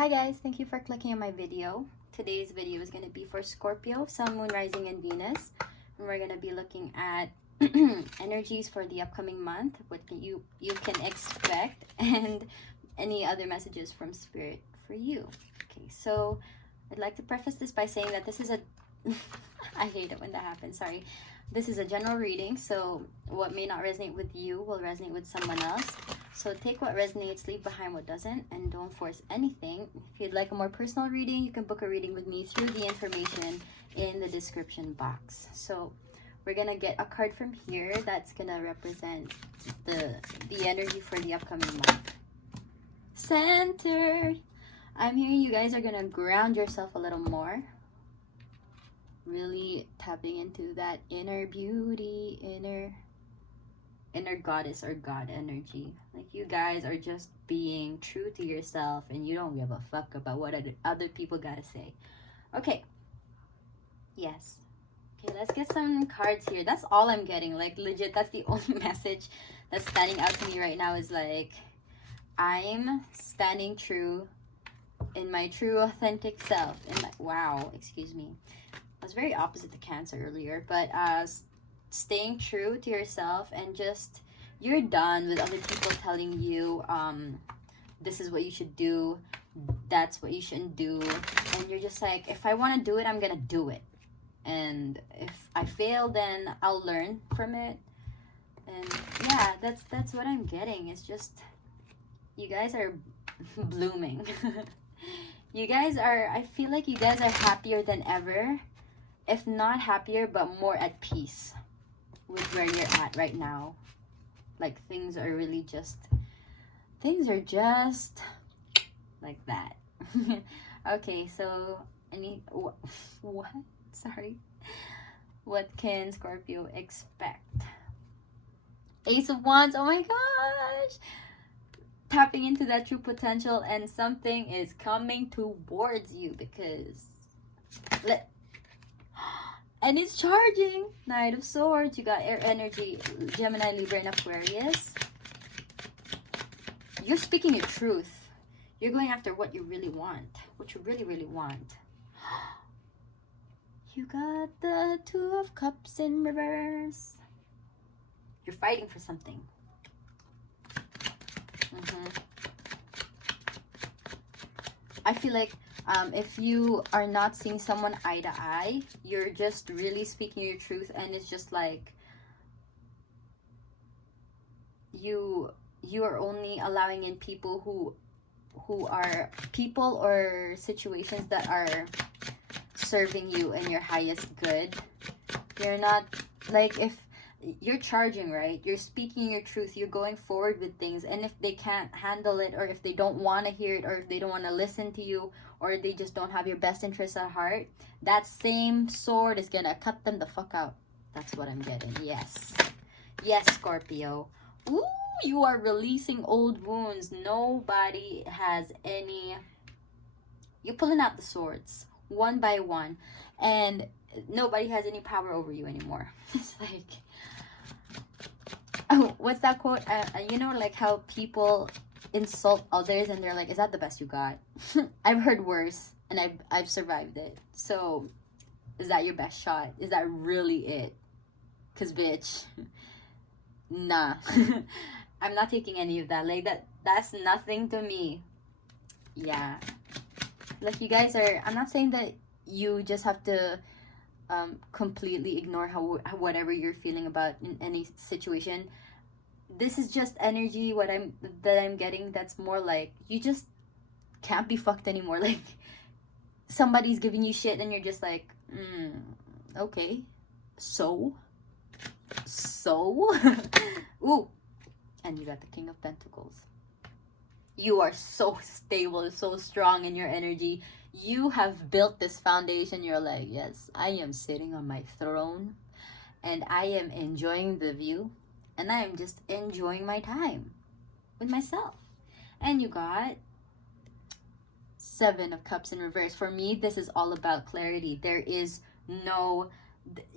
Hi guys, thank you for clicking on my video. Today's video is going to be for Scorpio, Sun, Moon, Rising, and Venus. And we're going to be looking at energies for the upcoming month, what you can expect, and any other messages from Spirit for you. Okay, so I'd like to preface this by saying that this is a... I hate it when that happens, sorry. This is a general reading, so what may not resonate with you will resonate with someone else. So take what resonates, leave behind what doesn't, and don't force anything. If you'd like a more personal reading, you can book a reading with me through the information in the description box. So we're gonna get a card from here that's gonna represent the energy for the upcoming month. Centered. I'm hearing you guys are gonna ground yourself a little more. Really tapping into that inner beauty, inner goddess or god energy. Like you guys are just being true to yourself and you don't give a fuck about what other people gotta say. Okay. Yes. Okay, let's get some cards here. That's all I'm getting. Like legit, that's the only message that's standing out to me right now is like, I'm standing true in my true authentic self. Wow, excuse me. I was very opposite to Cancer earlier, but staying true to yourself and just, you're done with other people telling you this is what you should do, that's what you shouldn't do, and you're just like, if I want to do it, I'm gonna do it, and if I fail, then I'll learn from it. And yeah, that's what I'm getting. It's just, you guys are blooming. You guys are, I feel like you guys are happier than ever, if not happier, but more at peace with where you're at right now. Like things are really just, things are just like that. Okay, so what? Sorry. What can Scorpio expect? Ace of Wands. Oh my gosh. Tapping into that true potential, and something is coming towards you because and it's charging. Knight of Swords. You got air energy, Gemini, Libra, and Aquarius. You're speaking your truth. You're going after what you really want. What you really, really want. You got the Two of Cups in reverse. You're fighting for something. I feel like if you are not seeing someone eye to eye, you're just really speaking your truth, and it's just like you are only allowing in people who are people or situations that are serving you in your highest good. You're not like, if you're charging, right? You're speaking your truth. You're going forward with things. And if they can't handle it, or if they don't want to hear it, or if they don't want to listen to you, or they just don't have your best interests at heart, that same sword is going to cut them the fuck out. That's what I'm getting. Yes. Yes, Scorpio. Ooh, you are releasing old wounds. Nobody has any... You're pulling out the swords one by one. And nobody has any power over you anymore. It's like... Oh, what's that quote? You know, like how people insult others and they're like, is that the best you got? I've heard worse and I've survived it. So is that your best shot? Is that really it? Because bitch, nah. I'm not taking any of that. Like that's nothing to me. Yeah. Like you guys are, I'm not saying that you just have to completely ignore whatever you're feeling about in any situation. This is just energy that I'm getting, that's more like you just can't be fucked anymore. Like somebody's giving you shit and you're just like, okay, so ooh, and you got the King of Pentacles. You are so stable, so strong in your energy. You have built this foundation. You're like, yes, I am sitting on my throne and I am enjoying the view and I am just enjoying my time with myself. And you got Seven of Cups in reverse. For me, this is all about clarity. There is no,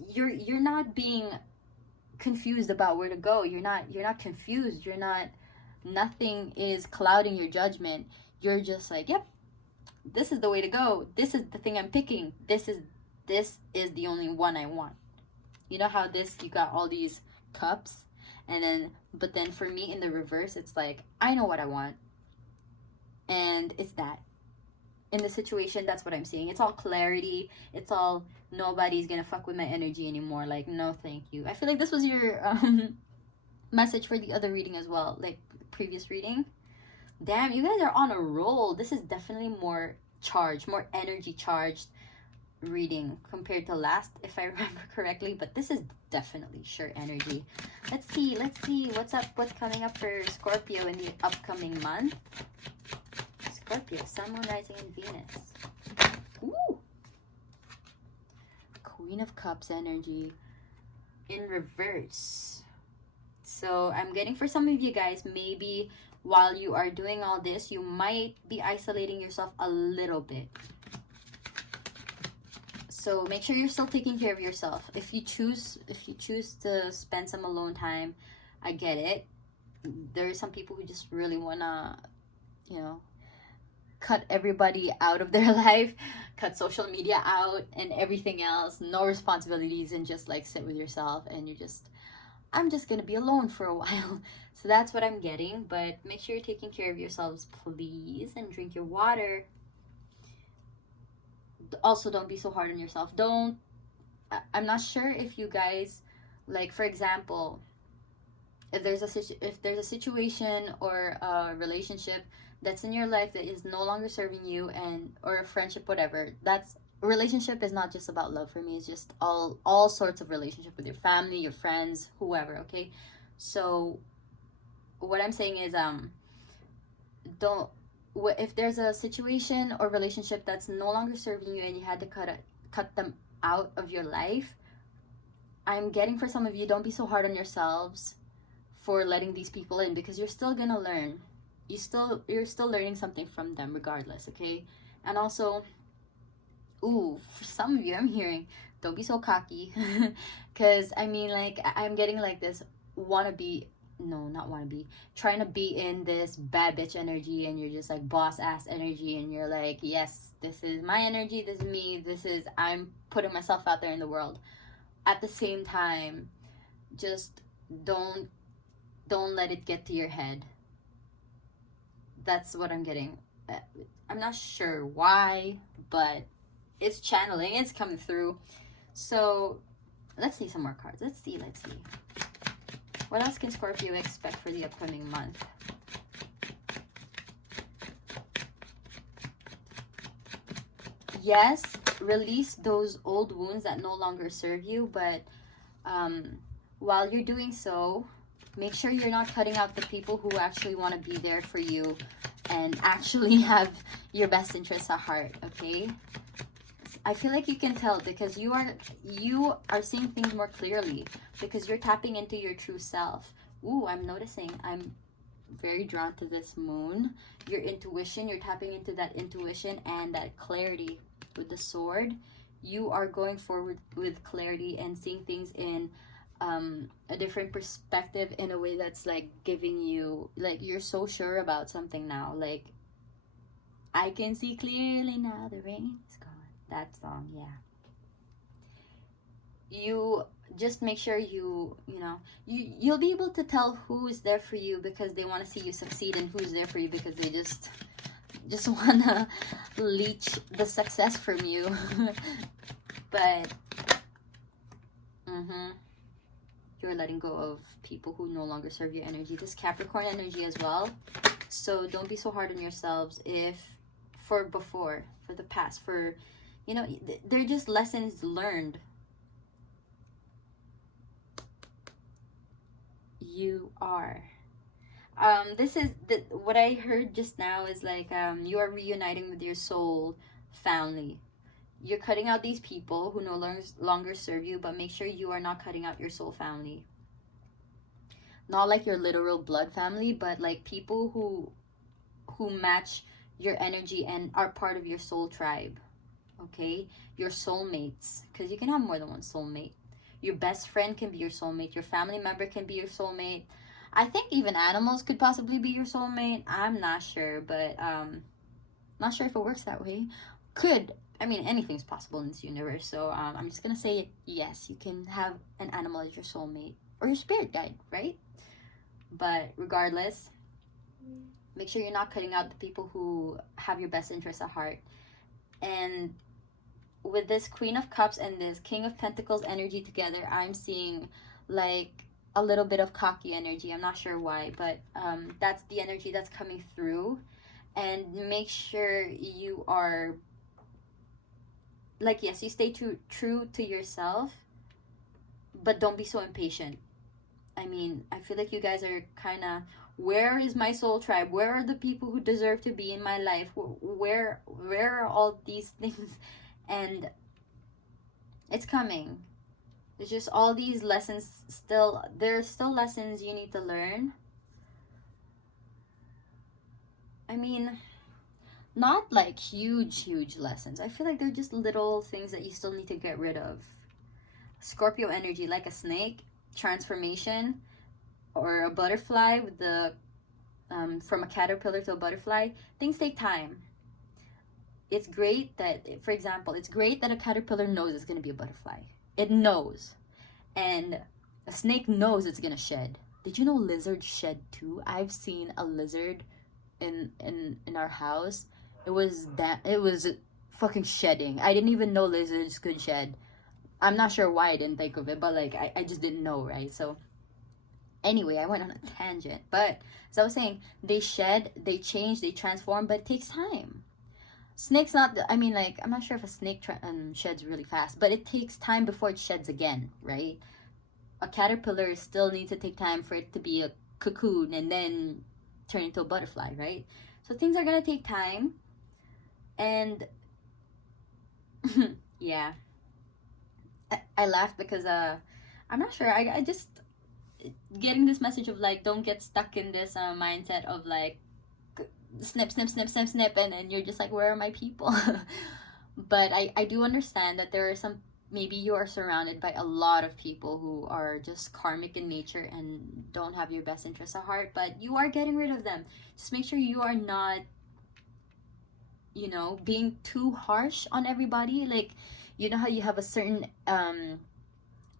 you're not being confused about where to go. You're not confused. Nothing is clouding your judgment. You're just like, yep, this is the way to go. This is the thing I'm picking. This is the only one I want. You know how this, you got all these cups, and then, but then for me in the reverse, it's like, I know what I want. And it's that. In the situation, that's what I'm seeing. It's all clarity. It's all, nobody's gonna fuck with my energy anymore. Like, no, thank you. I feel like this was your message for the other reading as well, like previous reading. Damn, you guys are on a roll. This is definitely more charged, more energy charged reading compared to last, if I remember correctly. But this is definitely sure energy. Let's see what's up, what's coming up for Scorpio in the upcoming month. Scorpio, Sun, Moon, Rising, and Venus. Ooh, Queen of Cups energy in reverse. So I'm getting, for some of you guys, maybe while you are doing all this, you might be isolating yourself a little bit. So make sure you're still taking care of yourself. If you choose to spend some alone time, I get it. There are some people who just really wanna, you know, cut everybody out of their life, cut social media out and everything else, no responsibilities, and just like sit with yourself, and you're just, I'm just gonna be alone for a while. So that's what I'm getting. But make sure you're taking care of yourselves, please, and drink your water. Also, don't be so hard on yourself. I'm not sure if you guys, like, for example, if there's a situation or a relationship that's in your life that is no longer serving you, and or a friendship, whatever, that's, relationship is not just about love for me. It's just all sorts of relationship with your family, your friends, whoever. Okay, so what I'm saying is, if there's a situation or relationship that's no longer serving you and you had to cut them out of your life, I'm getting, for some of you, don't be so hard on yourselves for letting these people in, because you're still gonna learn. You're still learning something from them regardless. Okay, and also, ooh, for some of you, I'm hearing, don't be so cocky. Because I mean, like, I'm getting like this trying to be in this bad bitch energy, and you're just like boss ass energy, and you're like, yes, this is my energy, this is me, I'm putting myself out there in the world. At the same time, just don't let it get to your head. That's what I'm getting. I'm not sure why, but it's channeling, it's coming through. So let's see some more cards. Let's see. What else can Scorpio expect for the upcoming month? Yes, release those old wounds that no longer serve you, but while you're doing so, make sure you're not cutting out the people who actually want to be there for you and actually have your best interests at heart. Okay, I feel like you can tell, because you are seeing things more clearly, because you're tapping into your true self. Ooh, I'm noticing, I'm very drawn to this moon. Your intuition, you're tapping into that intuition and that clarity with the sword. You are going forward with clarity and seeing things in a different perspective, in a way that's like giving you, like, you're so sure about something now. Like, I can see clearly now, the rain is gone. That song, yeah. You just make sure you'll be able to tell who is there for you because they want to see you succeed, and who's there for you because they just want to leech the success from you. But you're letting go of people who no longer serve your energy. This Capricorn energy as well. So don't be so hard on yourselves for the past, they're just lessons learned. You are. This is what I heard just now is like, you are reuniting with your soul family. You're cutting out these people who no longer serve you, but make sure you are not cutting out your soul family. Not like your literal blood family, but like people who match your energy and are part of your soul tribe. Okay, your soulmates, because you can have more than one soulmate. Your best friend can be your soulmate. Your family member can be your soulmate. I think even animals could possibly be your soulmate. I'm not sure, but Not sure if it works that way. Could. I mean, anything's possible in this universe. So I'm just gonna say yes, you can have an animal as your soulmate or your spirit guide, right? But regardless, make sure you're not cutting out the people who have your best interests at heart. And with this Queen of Cups and this King of Pentacles energy together, I'm seeing like a little bit of cocky energy. I'm not sure why, but that's the energy that's coming through. And make sure you are, like, yes, you stay true to yourself, but don't be so impatient. I mean, I feel like you guys are kind of, where is my soul tribe? Where are the people who deserve to be in my life? Where are all these things? And it's coming. There's just all these lessons still. There's still lessons you need to learn. I mean, not like huge lessons. I feel like they're just little things that you still need to get rid of. Scorpio energy, like a snake, transformation, or a butterfly with the from a caterpillar to a butterfly. Things take time. It's great that, for example, it's great that a caterpillar knows it's going to be a butterfly. It knows. And a snake knows it's going to shed. Did you know lizards shed too? I've seen a lizard in our house. It was fucking shedding. I didn't even know lizards could shed. I'm not sure why I didn't think of it, but like I just didn't know, right? So anyway, I went on a tangent. But as I was saying, they shed, they change, they transform, but it takes time. Snake's not, I mean, like, I'm not sure if a snake sheds really fast, but it takes time before it sheds again, right? A caterpillar still needs to take time for it to be a cocoon and then turn into a butterfly, right? So things are gonna take time. And yeah, I laughed because I'm not sure, I just getting this message of like, don't get stuck in this mindset of like snip, and then you're just like, where are my people? But I do understand that there are some, maybe you are surrounded by a lot of people who are just karmic in nature and don't have your best interests at heart, but you are getting rid of them. Just make sure you are not, you know, being too harsh on everybody. Like, you know how you have a certain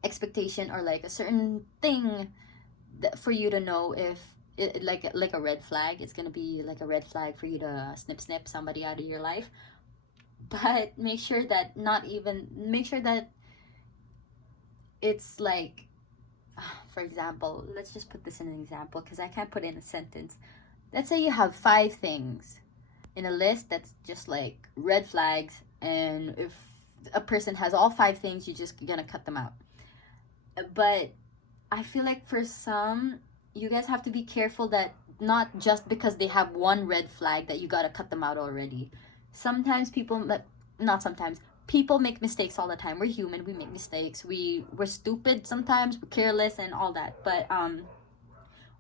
expectation or like a certain thing that for you to know if it, like a red flag, it's gonna be like a red flag for you to snip somebody out of your life. But make sure that make sure that it's like, for example, let's just put this in an example because I can't put it in a sentence. Let's say you have 5 things in a list that's just like red flags, and if a person has all 5 things, you're just gonna cut them out. But I feel like for some, you guys have to be careful that not just because they have one red flag that you gotta cut them out already. Sometimes people make mistakes all the time. We're human, we make mistakes. We're stupid sometimes, we're careless and all that. But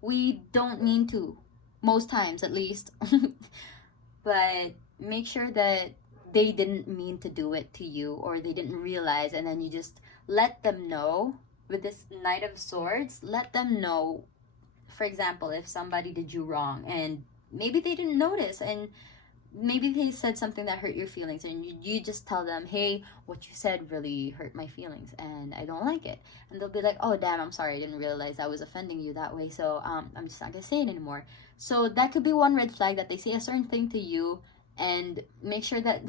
we don't mean to, most times at least. But make sure that they didn't mean to do it to you, or they didn't realize, and then you just let them know. With this Knight of Swords, let them know. For example, if somebody did you wrong and maybe they didn't notice, and maybe they said something that hurt your feelings, and you just tell them, hey, what you said really hurt my feelings and I don't like it. And they'll be like, oh damn, I'm sorry, I didn't realize I was offending you that way, so I'm just not gonna say it anymore. So that could be one red flag, that they say a certain thing to you. And make sure that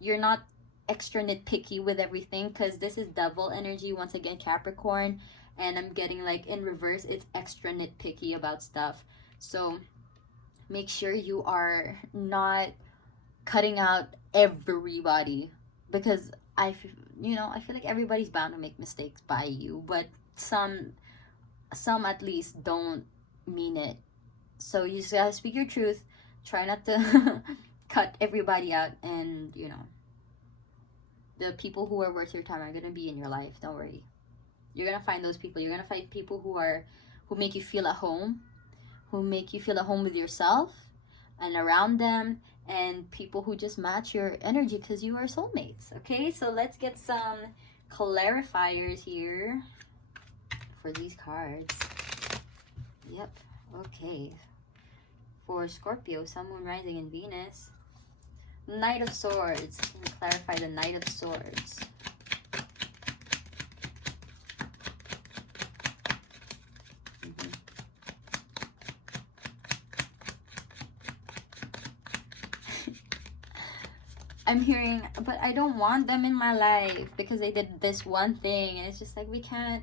you're not extra nitpicky with everything, because this is devil energy, once again, Capricorn, and I'm getting like in reverse, it's extra nitpicky about stuff. So make sure you are not cutting out everybody, because I feel like everybody's bound to make mistakes by you, but some at least don't mean it. So you just gotta speak your truth, try not to cut everybody out, and you know, the people who are worth your time are gonna be in your life. Don't worry, you're gonna find those people. You're gonna find people who make you feel at home, with yourself and around them, and people who just match your energy, because you are soulmates. Okay, so let's get some clarifiers here for these cards. Yep. Okay, for Scorpio, Sun, Moon, Rising, and Venus, Knight of Swords. Can you clarify the Knight of Swords? I'm hearing, but I don't want them in my life because they did this one thing, and it's just like we can't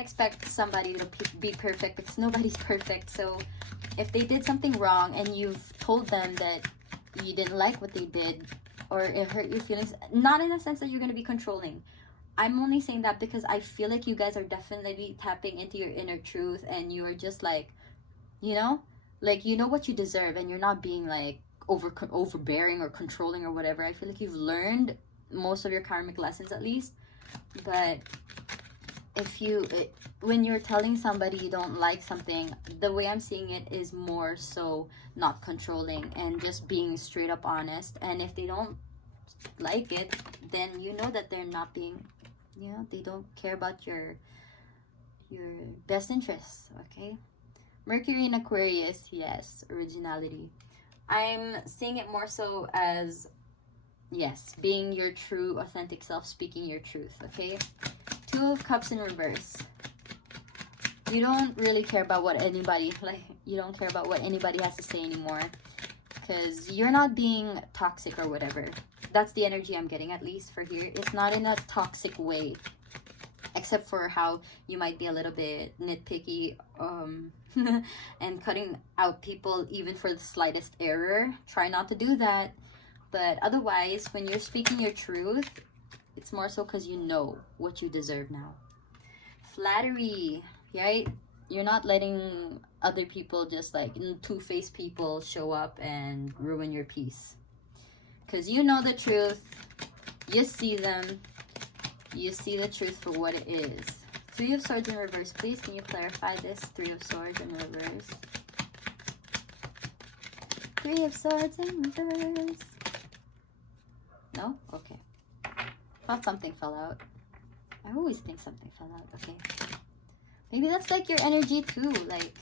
expect somebody to be perfect because nobody's perfect. So if they did something wrong and you've told them that you didn't like what they did or it hurt your feelings, not in a sense that you're going to be controlling. I'm only saying that because I feel like you guys are definitely tapping into your inner truth, and you are just like, you know, like, you know what you deserve, and you're not being like overbearing or controlling or whatever. I feel like you've learned most of your karmic lessons, at least. But if when you're telling somebody you don't like something, the way I'm seeing it is more so not controlling and just being straight up honest. And if they don't like it, then you know that they're not being, you know, they don't care about your best interests. Okay, Mercury in Aquarius. Yes, originality. I'm seeing it more so as, yes, being your true authentic self, speaking your truth. Okay, Two of Cups in reverse. You don't really care about what anybody, like, you don't care about what anybody has to say anymore, because you're not being toxic or whatever. That's the energy I'm getting, at least for here. It's not in a toxic way, except for how you might be a little bit nitpicky and cutting out people even for the slightest error. Try not to do that. But otherwise, when you're speaking your truth, it's more so because you know what you deserve now. Flattery, right? You're not letting other people, just like two-faced people, show up and ruin your peace. Because you know the truth. You see them. You see the truth for what it is. Three of Swords in reverse. Please, can you clarify this? Three of Swords in reverse. Three of Swords in reverse. No? Okay. Thought something fell out. I always think something fell out. Okay. Maybe that's like your energy too. Like,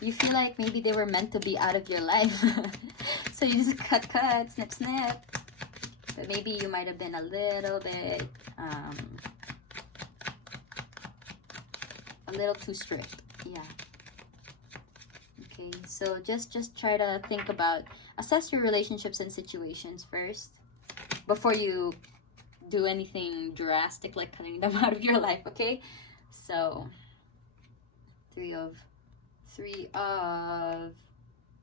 you feel like maybe they were meant to be out of your life. So you just cut, snip, snip. But maybe you might have been a little bit, a little too strict. Yeah. Okay, so just try to think about, assess your relationships and situations first before you do anything drastic like cutting them out of your life. Okay, so three of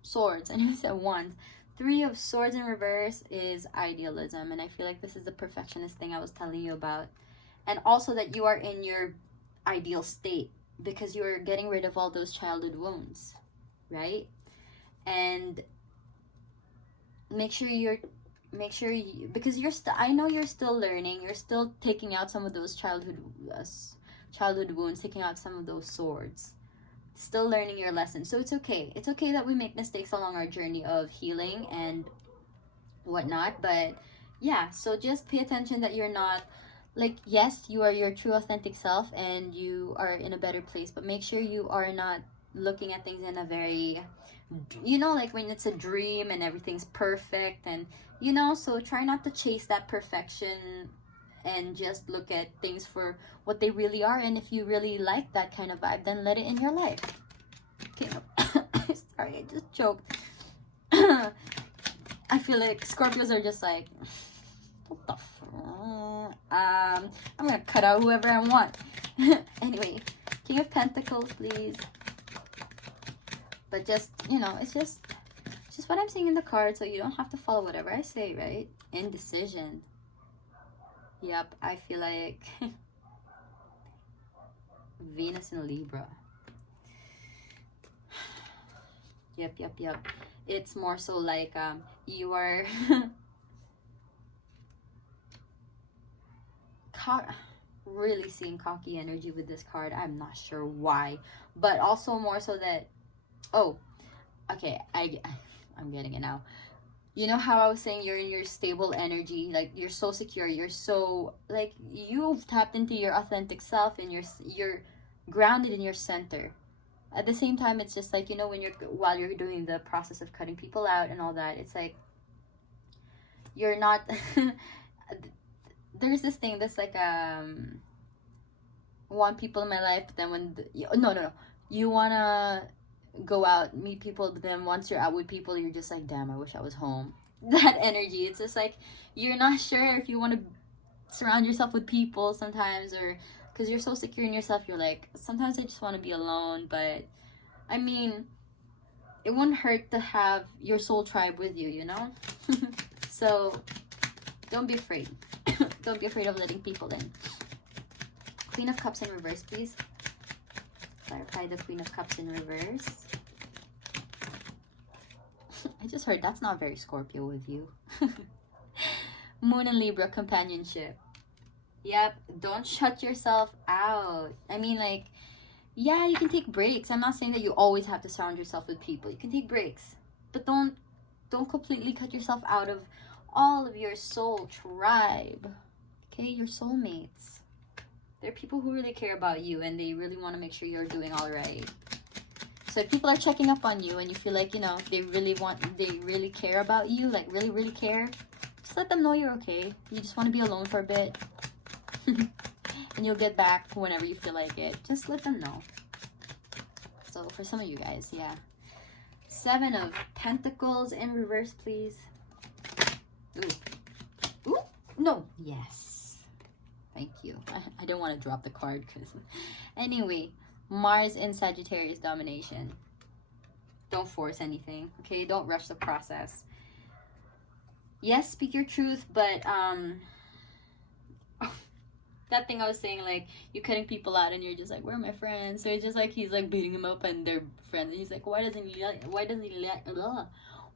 Swords, and you said Wands. Three of Swords in reverse is idealism, and I feel like this is the perfectionist thing I was telling you about. And also that you are in your ideal state because you're getting rid of all those childhood wounds, right? And make sure you, because I know you're still learning, you're still taking out some of those childhood wounds, taking out some of those swords, still learning your lesson. So it's okay. It's okay that we make mistakes along our journey of healing and whatnot. But yeah, so just pay attention that you're not, like, yes, you are your true authentic self and you are in a better place, but make sure you are not looking at things in a very, you know, like when it's a dream and everything's perfect, and you know, so try not to chase that perfection and just look at things for what they really are. And if you really like that kind of vibe, then let it in your life. Okay. Sorry, I just choked. I feel like Scorpios are just like, what the I'm gonna cut out whoever I want. Anyway, King of Pentacles, please. But just, you know, it's just what I'm seeing in the card, so you don't have to follow whatever I say, right? Indecision. Yep, I feel like Venus in Libra. Yep. It's more so like you are really seeing cocky energy with this card. I'm not sure why, but also more so that, oh, okay, I'm getting it now. You know how I was saying you're in your stable energy, like you're so secure, you're so, like, you've tapped into your authentic self and you're grounded in your center. At the same time, it's just like, you know, while you're doing the process of cutting people out and all that, it's like you're not there's this thing that's like want people in my life, but then when no, you wanna go out, meet people, but then once you're out with people, you're just like, damn, I wish I was home. That energy, it's just like you're not sure if you want to surround yourself with people sometimes, or because you're so secure in yourself, you're like, sometimes I just want to be alone. But I mean, it wouldn't hurt to have your soul tribe with you, you know. So don't be afraid. Don't be afraid of letting people in. Queen of Cups in reverse, please. Clarify the Queen of Cups in reverse. I just heard that's not very Scorpio with you. Moon and Libra companionship. Yep, don't shut yourself out. I mean, like, yeah, you can take breaks. I'm not saying that you always have to surround yourself with people. You can take breaks, but don't completely cut yourself out of all of your soul tribe. Okay, your soulmates. They're people who really care about you, and they really want to make sure you're doing all right. So if people are checking up on you and you feel like, you know, they really care about you, like really care, just let them know you're okay. You just want to be alone for a bit. And you'll get back whenever you feel like it. Just let them know. So for some of you guys, yeah. 7 of Pentacles in reverse, please. Ooh. Ooh. No. Yes. Thank you. I don't want to drop the card because... Anyway. Mars in Sagittarius domination. Don't force anything, okay? Don't rush the process. Yes, speak your truth, but that thing I was saying, like, you cutting people out and you're just like, where are my friends? So it's just like he's like beating them up and they're friends. And he's like, why doesn't he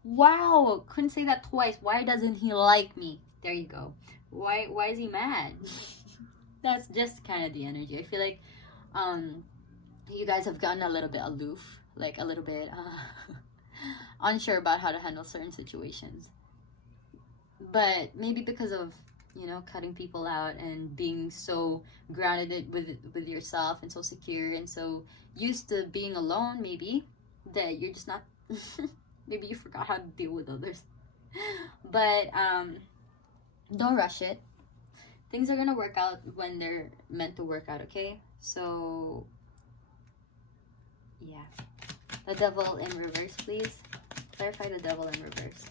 wow, couldn't say that twice. Why doesn't he like me? There you go. Why is he mad? That's just kind of the energy. I feel like you guys have gotten a little bit aloof, like a little bit unsure about how to handle certain situations. But maybe because of, you know, cutting people out and being so grounded with yourself and so secure and so used to being alone, maybe, that you're just not, maybe you forgot how to deal with others. But don't rush it. Things are gonna work out when they're meant to work out, okay? So yeah. The Devil in reverse, please. Clarify the Devil in reverse.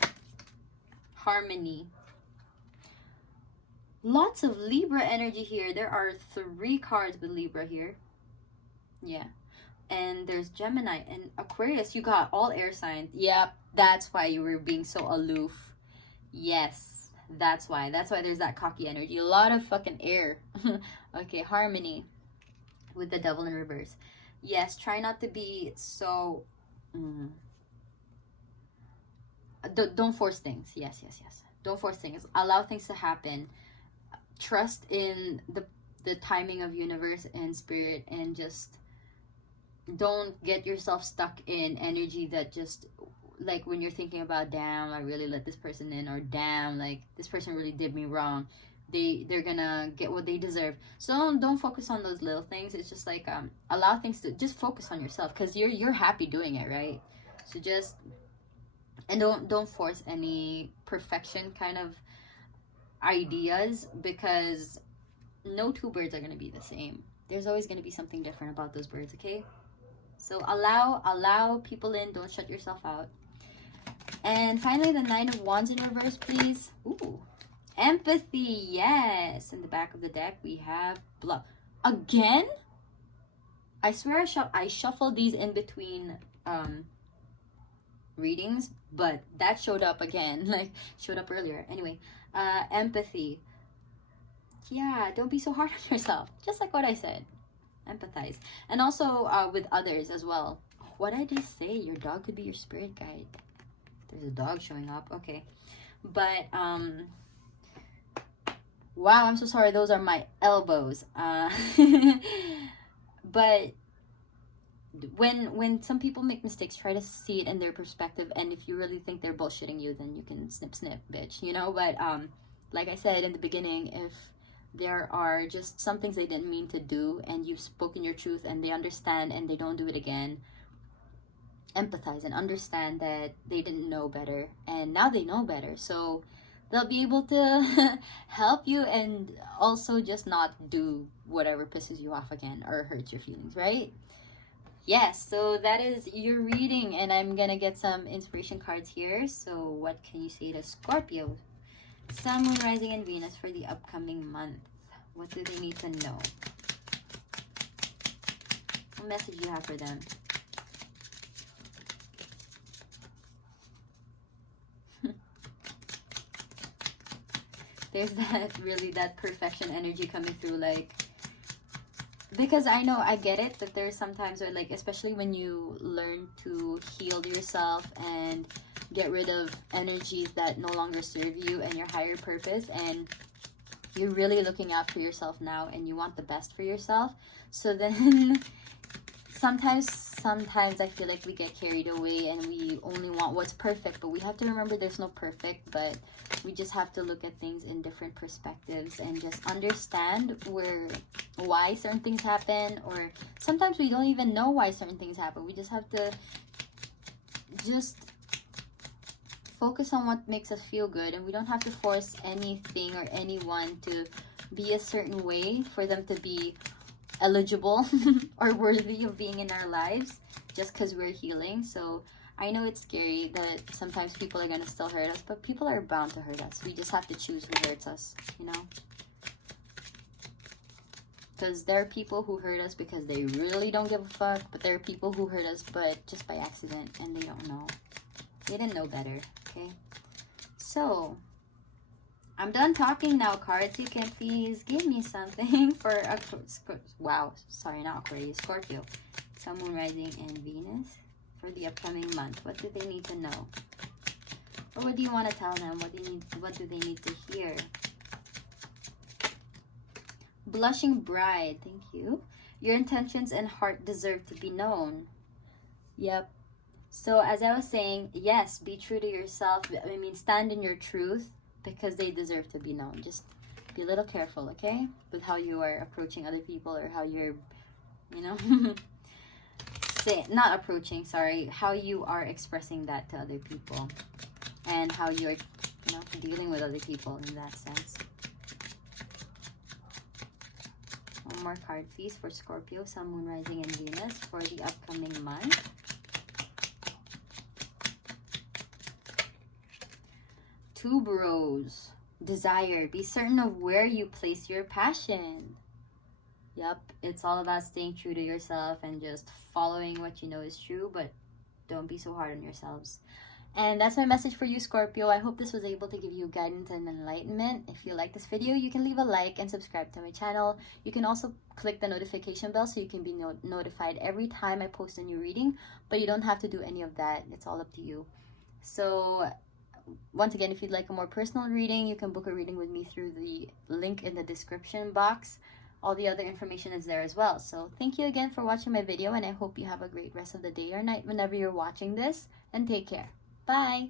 Harmony. Lots of Libra energy here. There are 3 cards with Libra here. Yeah. And there's Gemini and Aquarius. You got all air signs. Yep. That's why you were being so aloof. Yes. That's why. That's why there's that cocky energy. A lot of fucking air. Okay. Harmony. With the Devil in reverse. Yes, try not to be so... Don't force things. Yes. Don't force things. Allow things to happen. Trust in the timing of universe and spirit, and just don't get yourself stuck in energy that just, like, when you're thinking about, damn, I really let this person in, or damn, like, this person really did me wrong. They're gonna get what they deserve. So don't focus on those little things. It's just like allow things to just focus on yourself, because you're happy doing it, right? So just, and don't force any perfection kind of ideas, because no 2 birds are gonna be the same. There's always gonna be something different about those birds, okay? So allow people in. Don't shut yourself out. And finally, the 9 of Wands in reverse, please. Ooh. Empathy, yes. In the back of the deck, we have bluff. Again? I swear I shuffled these in between readings, but that showed up again. Like, showed up earlier. Anyway, empathy. Yeah, don't be so hard on yourself. Just like what I said. Empathize. And also with others as well. What did I just say? Your dog could be your spirit guide. There's a dog showing up. Okay. But, wow, I'm so sorry. Those are my elbows. But when some people make mistakes, try to see it in their perspective. And if you really think they're bullshitting you, then you can snip, bitch. You know, but like I said in the beginning, if there are just some things they didn't mean to do, and you've spoken your truth, and they understand and they don't do it again, empathize and understand that they didn't know better, and now they know better. So they'll be able to help you and also just not do whatever pisses you off again or hurts your feelings, right? Yes, so that is your reading, and I'm gonna get some inspiration cards here. So what can you say to Scorpio, Sun, Moon, Rising, and Venus for the upcoming month? What do they need to know? What message do you have for them? There's that perfection energy coming through, like, because I know, I get it, that there's sometimes where, like, especially when you learn to heal yourself and get rid of energies that no longer serve you and your higher purpose, and you're really looking out for yourself now and you want the best for yourself. So then sometimes I feel like we get carried away and we only want what's perfect, but we have to remember there's no perfect, but we just have to look at things in different perspectives and just understand why certain things happen, or sometimes we don't even know why certain things happen. We just have to just focus on what makes us feel good, and we don't have to force anything or anyone to be a certain way for them to be eligible or worthy of being in our lives just because we're healing. So I know it's scary that sometimes people are going to still hurt us, but people are bound to hurt us. We just have to choose who hurts us, you know? Because there are people who hurt us because they really don't give a fuck, but there are people who hurt us but just by accident and they don't know. They didn't know better, okay? So I'm done talking now, cards. You can please give me something for Scorpio, Sun, Moon, Rising, and Venus for the upcoming month. What do they need to know? Or what do you want to tell them? What do they need to hear? Blushing Bride, thank you. Your intentions and heart deserve to be known. Yep. So as I was saying, yes, be true to yourself. I mean, stand in your truth, because they deserve to be known. Just be a little careful, okay? With how you are approaching other people, or how you're, you know, how you are expressing that to other people, and how you're, you know, dealing with other people in that sense. One more card, please, for Scorpio, Sun, Moon, Rising, and Venus for the upcoming month. Two Bros. Desire. Be certain of where you place your passion. Yep, it's all about staying true to yourself and just following what you know is true, but don't be so hard on yourselves. And that's my message for you, Scorpio. I hope this was able to give you guidance and enlightenment. If you like this video, you can leave a like and subscribe to my channel. You can also click the notification bell so you can be notified every time I post a new reading, but you don't have to do any of that. It's all up to you. So once again, if you'd like a more personal reading, you can book a reading with me through the link in the description box. All the other information is there as well. So thank you again for watching my video, and I hope you have a great rest of the day or night whenever you're watching this, and take care. Bye!